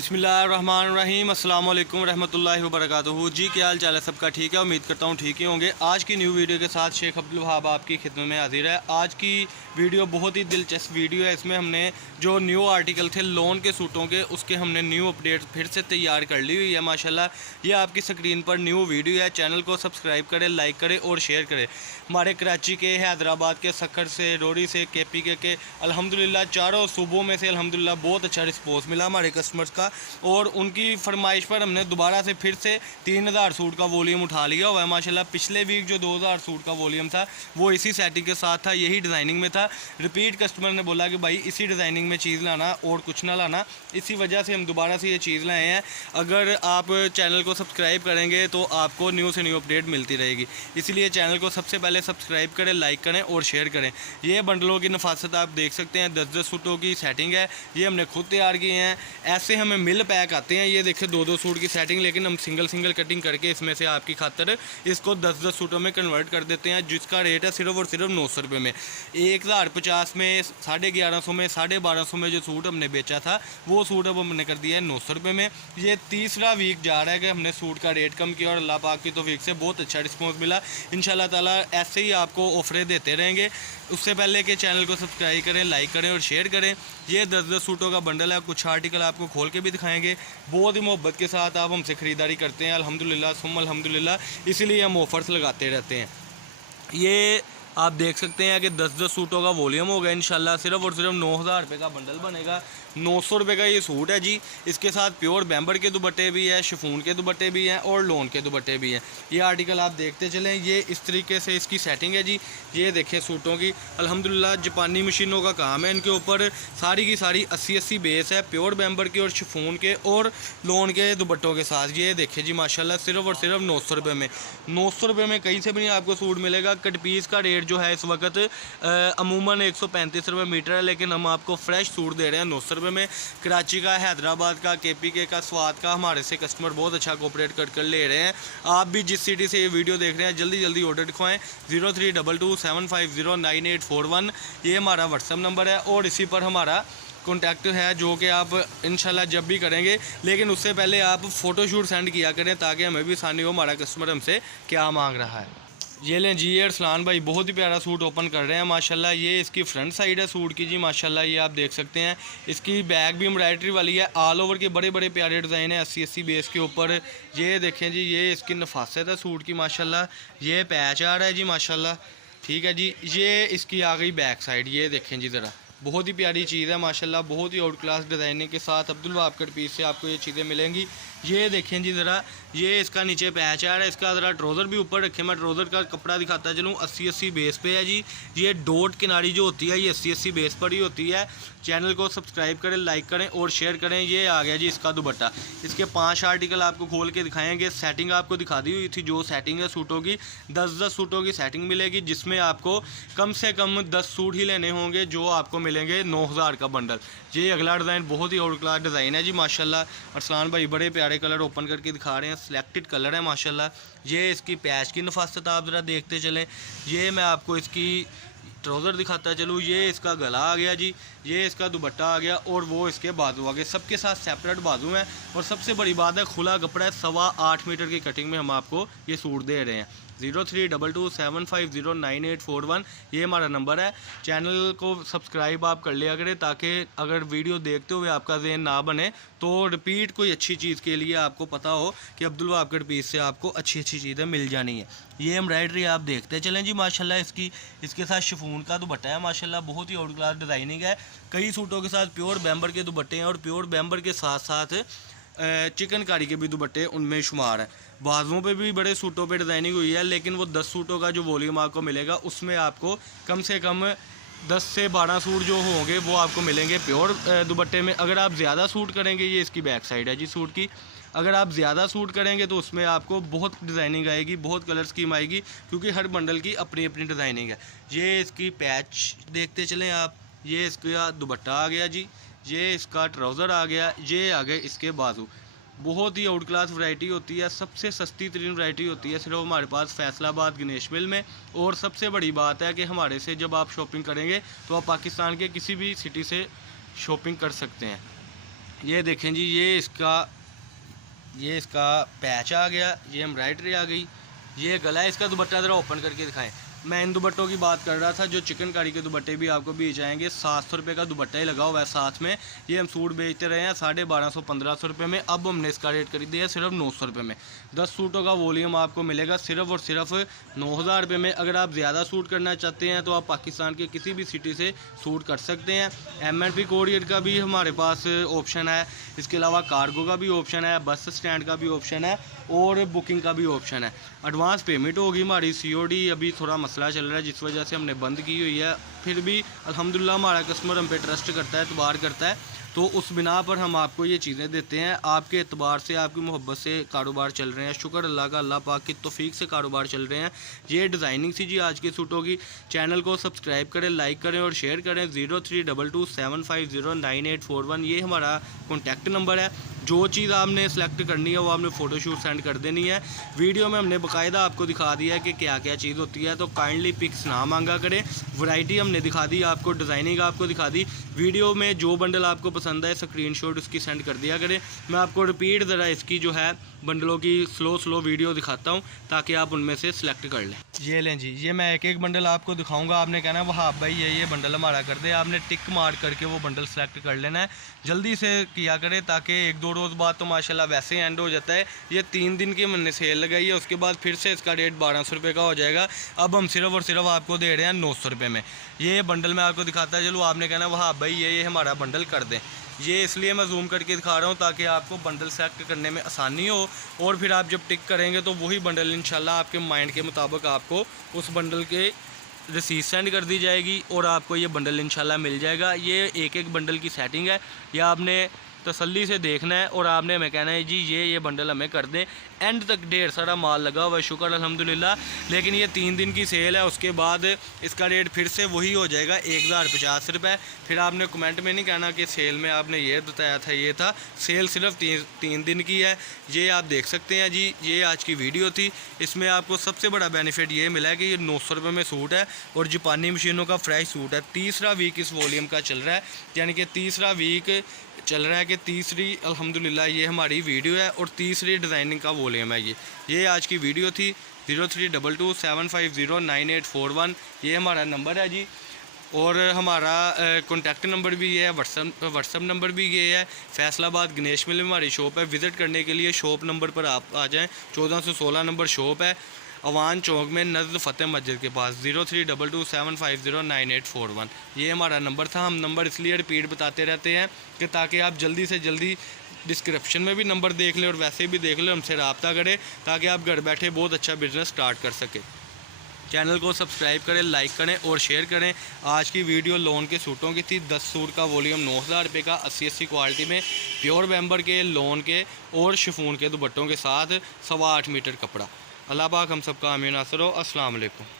बिस्मिल्लाहिर्रहमानिर्रहीम अस्सलाम वालेकुम रहमतुल्लाहि व बरकातुहू। जी क्या हाल चाल है सबका? ठीक है, उम्मीद करता हूँ ठीक ही होंगे। आज की न्यू वीडियो के साथ शेख अब्दुल वहाब आपकी खिदमत में हाजिर है। आज की वीडियो बहुत ही दिलचस्प वीडियो है। इसमें हमने जो न्यू आर्टिकल थे लोन के सूटों के, उसके हमने न्यू अपडेट फिर से तैयार कर ली हुई है माशाल्लाह। ये आपकी स्क्रीन पर न्यू वीडियो है। चैनल को सब्सक्राइब करें, लाइक करें और शेयर करें। हमारे कराची के, हैदराबाद के, सक्खर से, रोरी से, KPK के अल्हम्दुलिल्लाह चारों सूबों में से अल्हम्दुलिल्लाह बहुत अच्छा रिस्पॉन्स मिला हमारे कस्टमर्स का। और उनकी फरमाइश पर हमने दोबारा से फिर से 3000 सूट का वॉल्यूम उठा लिया हुआ है माशाल्लाह। पिछले वीक जो 2000 सूट का वॉल्यूम था वो इसी सेटिंग के साथ था, यही डिज़ाइनिंग में था। रिपीट कस्टमर ने बोला कि भाई इसी डिज़ाइनिंग में चीज़ लाना और कुछ ना लाना, इसी वजह से हम दोबारा से ये चीज़ लाए हैं। अगर आप चैनल को सब्सक्राइब करेंगे तो आपको न्यू से न्यू अपडेट मिलती रहेगी, इसलिए चैनल को सबसे पहले सब्सक्राइब करें, लाइक करें और शेयर करें। ये बंडलों की नफासत आप देख सकते हैं, 10-10 सूटों की सेटिंग है। ये हमने खुद तैयार किए हैं। ऐसे हमें मिल पैक आते हैं, ये देखिए 2-2 सूट की सेटिंग, लेकिन हम सिंगल सिंगल कटिंग करके इसमें से आपकी खातर इसको 10-10 सूटों में कन्वर्ट कर देते हैं, जिसका रेट है सिर्फ और सिर्फ 900 रुपये में। 1050 में, 1150 में, 1250 में जो सूट हमने बेचा था वो सूट अब हमने कर दिया है 900 रुपये में। ये तीसरा वीक जा रहा है कि हमने सूट का रेट कम किया और अल्लाह पाक की तौफीक से बहुत अच्छा रिस्पॉन्स मिला। इंशाल्लाह ताला ऐसे ही आपको ऑफरें देते रहेंगे। उससे पहले कि चैनल को सब्सक्राइब करें, लाइक करें और शेयर करें। ये 10-10 सूटों का बंडल है। कुछ आर्टिकल आपको खोल के भी दिखाएंगे। बहुत ही मोहब्बत के साथ आप हमसे ख़रीदारी करते हैं अल्हम्दुलिल्लाह सुम्मा अल्हम्दुलिल्लाह, इसलिए हम ऑफ़र्स लगाते रहते हैं। ये आप देख सकते हैं कि 10-10 सूटों का वॉल्यूम होगा इंशाल्लाह। सिर्फ और सिर्फ 9000 रुपये का बंडल बनेगा। 900 रुपये का ये सूट है जी। इसके साथ प्योर बैम्बर के दुपट्टे भी है, शिफॉन के दुपट्टे भी हैं और लोन के दुपट्टे भी हैं। ये आर्टिकल आप देखते चलें। ये इस तरीके से इसकी सेटिंग है जी। ये देखें सूटों की अल्हम्दुलिल्लाह जापानी मशीनों का काम है इनके ऊपर। सारी की सारी 80-80 बेस है, प्योर बैम्बर की और शिफॉन के और लोन के दुपट्टों के साथ। ये देखें जी माशाल्लाह, सिर्फ और सिर्फ 900 रुपये में। 900 रुपये में कहीं से भी नहीं आपको सूट मिलेगा। कट पीस का रेट जो है इस वक्त अमूमन 135 रुपये मीटर है, लेकिन हम आपको फ्रेश सूट दे रहे हैं 900 रुपये में। कराची का, हैदराबाद का, KPK का, स्वात का हमारे से कस्टमर बहुत अच्छा कोऑपरेट कर ले रहे हैं। आप भी जिस सिटी से ये वीडियो देख रहे हैं जल्दी जल्दी ऑर्डर दिखवाएं। 0322750841 ये हमारा व्हाट्सअप नंबर है और इसी पर हमारा कॉन्टैक्ट है, जो कि आप इंशाल्लाह जब भी करेंगे, लेकिन उससे पहले आप फ़ोटोशूट सेंड किया करें ताकि हमें भी आसानी हो हमारा कस्टमर हमसे क्या मांग रहा है। ये लें जी, ये अरसलान भाई बहुत ही प्यारा सूट ओपन कर रहे हैं माशाल्लाह। ये इसकी फ्रंट साइड है सूट की जी माशाल्लाह। ये आप देख सकते हैं। इसकी बैग भी एम्ब्रॉयडरी वाली है। ऑल ओवर के बड़े बड़े प्यारे डिज़ाइन है 80-80 बेस के ऊपर। ये देखें जी, ये इसकी नफासत है सूट की माशाल्लाह। ये पैच आ रहा है जी माशाल्लाह। ठीक है जी। ये इसकी आ गई बैक साइड। ये देखें जी ज़रा, बहुत ही प्यारी चीज़ है माशाल्लाह। बहुत ही आउट क्लास डिज़ाइनिंग के साथ अब्दुल वहाब कट पीस से आपको ये चीज़ें मिलेंगी। ये देखें जी ज़रा, ये इसका नीचे पैच आ रहा है। इसका ज़रा ट्राउज़र भी ऊपर रखे, मैं ट्राउज़र का कपड़ा दिखाता चलूँ। 80-80 बेस पे है जी। ये डॉट किनारी जो होती है ये 80-80 बेस पर ही होती है। चैनल को सब्सक्राइब करें, लाइक करें और शेयर करें। ये आ गया जी इसका दुपट्टा। इसके 5 आर्टिकल आपको खोल के दिखाएंगे। सेटिंग आपको दिखा दी हुई थी, जो सेटिंग है सूटों की 10-10 सूटों की सेटिंग मिलेगी, जिसमें आपको कम से कम 10 सूट ही लेने होंगे, जो आपको मिलेंगे 9000 का बंडल। ये अगला डिज़ाइन बहुत ही आउट क्लास डिज़ाइन है जी माशाल्लाह। अरसलान भाई बड़े प्यारे कलर ओपन करके दिखा रहे हैं, सिलेक्टेड कलर है माशाल्लाह। ये इसकी पैच की नफासत आप ज़रा देखते चलें। ये मैं आपको इसकी ट्राउज़र दिखाता चलूँ। ये इसका गला आ गया जी, ये इसका दुपट्टा आ गया और वो इसके बाजू आ गए। सबके साथ सेपरेट बाजू हैं और सबसे बड़ी बात है खुला कपड़ा है। 8.25 मीटर की कटिंग में हम आपको ये सूट दे रहे हैं। 0322750841 ये हमारा नंबर है। चैनल को सब्सक्राइब आप कर लिया करें ताकि अगर वीडियो देखते हुए आपका ज़हन ना बने तो रिपीट कोई अच्छी चीज़ के लिए आपको पता हो कि अब्दुल वहाब कट पीस से आपको अच्छी अच्छी चीज़ें मिल जानी है। ये एम्ब्रॉयडरी आप देखते चलें जी माशाल्लाह। इसके साथ शिफॉन का दुपट्टा है माशाल्लाह। बहुत ही आउट क्लास डिज़ाइनिंग है। कई सूटों के साथ प्योर बैम्बर के दुपट्टे हैं और प्योर बैम्बर के साथ साथ चिकनकारी के भी दुपट्टे उनमें शुमार हैं। बाजुओं पे भी बड़े सूटों पे डिज़ाइनिंग हुई है, लेकिन वो 10 सूटों का जो वॉल्यूम आपको मिलेगा उसमें आपको कम से कम 10 से 12 सूट जो होंगे वो आपको मिलेंगे प्योर दुपट्टे में। अगर आप ज़्यादा सूट करेंगे, ये इसकी बैक साइड है जी सूट की, अगर आप ज़्यादा सूट करेंगे तो उसमें आपको बहुत डिज़ाइनिंग आएगी, बहुत कलर स्कीम आएगी, क्योंकि हर बंडल की अपनी अपनी डिज़ाइनिंग है। ये इसकी पैच देखते चलें आप। ये इसका दुपट्टा आ गया जी, ये इसका ट्राउज़र आ गया, ये आ गए इसके बाजू। बहुत ही आउट क्लास वैरायटी होती है, सबसे सस्ती तरीन वैरायटी होती है सिर्फ हमारे पास फैसलाबाद गणेश मिल में। और सबसे बड़ी बात है कि हमारे से जब आप शॉपिंग करेंगे तो आप पाकिस्तान के किसी भी सिटी से शॉपिंग कर सकते हैं। ये देखें जी, ये इसका पैच आ गया, ये एम्ब्रॉयडरी आ गई, ये गला है इसका। दुपट्टा ज़रा ओपन करके दिखाएं। मैं इन दुपट्टों की बात कर रहा था जो चिकनकारी के दुपट्टे भी आपको बीच आएंगे। 700 रुपये का दुपट्टा ही लगा हुआ है साथ में। ये हम सूट बेचते रहे हैं 1250-1500 रुपये में, अब हमने इसका रेट कर दिया है सिर्फ 900 रुपये में। 10 सूटों का वॉल्यूम आपको मिलेगा सिर्फ और सिर्फ 9000 रुपये में। अगर आप ज़्यादा सूट करना चाहते हैं तो आप पाकिस्तान के किसी भी सिटी से सूट कर सकते हैं। M&P कोरियर का भी हमारे पास ऑप्शन है, इसके अलावा कार्गो का भी ऑप्शन है, बस स्टैंड का भी ऑप्शन है और बुकिंग का भी ऑप्शन है। एडवांस पेमेंट होगी हमारी, COD अभी थोड़ा मसला चल रहा है जिस वजह से हमने बंद की हुई है। फिर भी अल्हम्दुलिल्लाह हमारा कस्टमर हम पे ट्रस्ट करता है, एतबार करता है, तो उस बिना पर हम आपको ये चीज़ें देते हैं। आपके एतबार से, आपकी मोहब्बत से कारोबार चल रहे हैं। शुक्र अल्लाह का, अल्लाह पाक की तौफीक से कारोबार चल रहे हैं। ये डिज़ाइनिंग सी जी आज के सूटों की। चैनल को सब्सक्राइब करें, लाइक करें और शेयर करें। 032275098841 ये हमारा कॉन्टैक्ट नंबर है। जो चीज़ आपने सेलेक्ट करनी है वो आपने फ़ोटोशूट सेंड कर देनी है। वीडियो में हमने बाकायदा आपको दिखा दिया है कि क्या क्या चीज़ होती है, तो काइंडली पिक्स ना मांगा करें। वैरायटी हमने दिखा दी आपको, डिज़ाइनिंग आपको दिखा दी। वीडियो में जो बंडल आपको पसंद है स्क्रीनशॉट उसकी सेंड कर दिया करें। मैं आपको रिपीट ज़रा इसकी जो है बंडलों की स्लो वीडियो दिखाता हूँ ताकि आप उनमें से सिलेक्ट कर लें। ये लें जी, ये मैं एक एक बंडल आपको दिखाऊंगा। आपने कहना है वहाँ भाई ये बंडल हमारा कर दे। आपने टिक मार करके वो बंडल सेलेक्ट कर लेना है। जल्दी से किया करें ताकि 1-2 रोज़ बाद तो माशाल्लाह वैसे ही एंड हो जाता है। ये 3 दिन की हमने सेल लगाई है, उसके बाद फिर से इसका रेट 1200 रुपये का हो जाएगा। अब हम सिर्फ और सिर्फ आपको दे रहे हैं 900 रुपये में। ये बंडल मैं आपको दिखाता है। चलो आपने कहना वहाँ भाई ये हमारा बंडल कर दें। ये इसलिए मैं जूम करके दिखा रहा हूँ ताकि आपको बंडल सेलेक्ट करने में आसानी हो, और फिर आप जब टिक करेंगे तो वही बंडल इंशाल्लाह आपके माइंड के मुताबिक आपको उस बंडल के रसीद सेंड कर दी जाएगी और आपको ये बंडल इंशाल्लाह मिल जाएगा। ये एक एक बंडल की सेटिंग है, या आपने तसल्ली से देखना है और आपने हमें कहना है जी ये बंडल हमें कर दें। एंड तक ढेर सारा माल लगा हुआ है, शुक्र अल्हम्दुलिल्लाह। लेकिन ये 3 दिन की सेल है, उसके बाद इसका रेट फिर से वही हो जाएगा 1050 रुपये। फिर आपने कमेंट में नहीं कहना कि सेल में आपने ये बताया था, ये था। सेल सिर्फ 3 दिन की है। ये आप देख सकते हैं जी, ये आज की वीडियो थी। इसमें आपको सबसे बड़ा बेनिफिट ये मिला है कि ये 900 रुपये में सूट है और जापानी मशीनों का फ्रेश सूट है। तीसरा वीक इस वॉल्यूम का चल रहा है, यानी कि तीसरा वीक चल रहा है कि तीसरी अल्हम्दुलिल्लाह ये हमारी वीडियो है और तीसरी डिज़ाइनिंग का वॉल्यूम है। ये आज की वीडियो थी। 032275098841 ये हमारा नंबर है जी, और हमारा कॉन्टैक्ट नंबर भी ये है, व्हाट्सअप नंबर भी ये है। फैसलाबाद गणेश मिल में हमारी शॉप है। विज़िट करने के लिए शॉप नंबर पर आप आ जाएँ। 1416 नंबर शॉप है, अवान चौक में नज़र फ़तेह मस्जिद के पास। 032275098841 ये हमारा नंबर था। हम नंबर इसलिए रिपीट बताते रहते हैं कि ताकि आप जल्दी से जल्दी डिस्क्रिप्शन में भी नंबर देख लें और वैसे भी देख लें, हमसे रब्ता करें ताकि आप घर बैठे बहुत अच्छा बिज़नेस स्टार्ट कर सकें। चैनल को सब्सक्राइब करें, लाइक करें और शेयर करें। आज की वीडियो लोन के सूटों की थी। 10 सूट का वॉल्यूम 9000 रुपये का, 80 क्वालिटी में, प्योर बैम्बर के, लोन के और शिफॉन के दुपट्टों के साथ 8.25 मीटर कपड़ा। अल्लाह पाक हम सबका आमीन नासिर हो। अस्सलाम वालेकुम।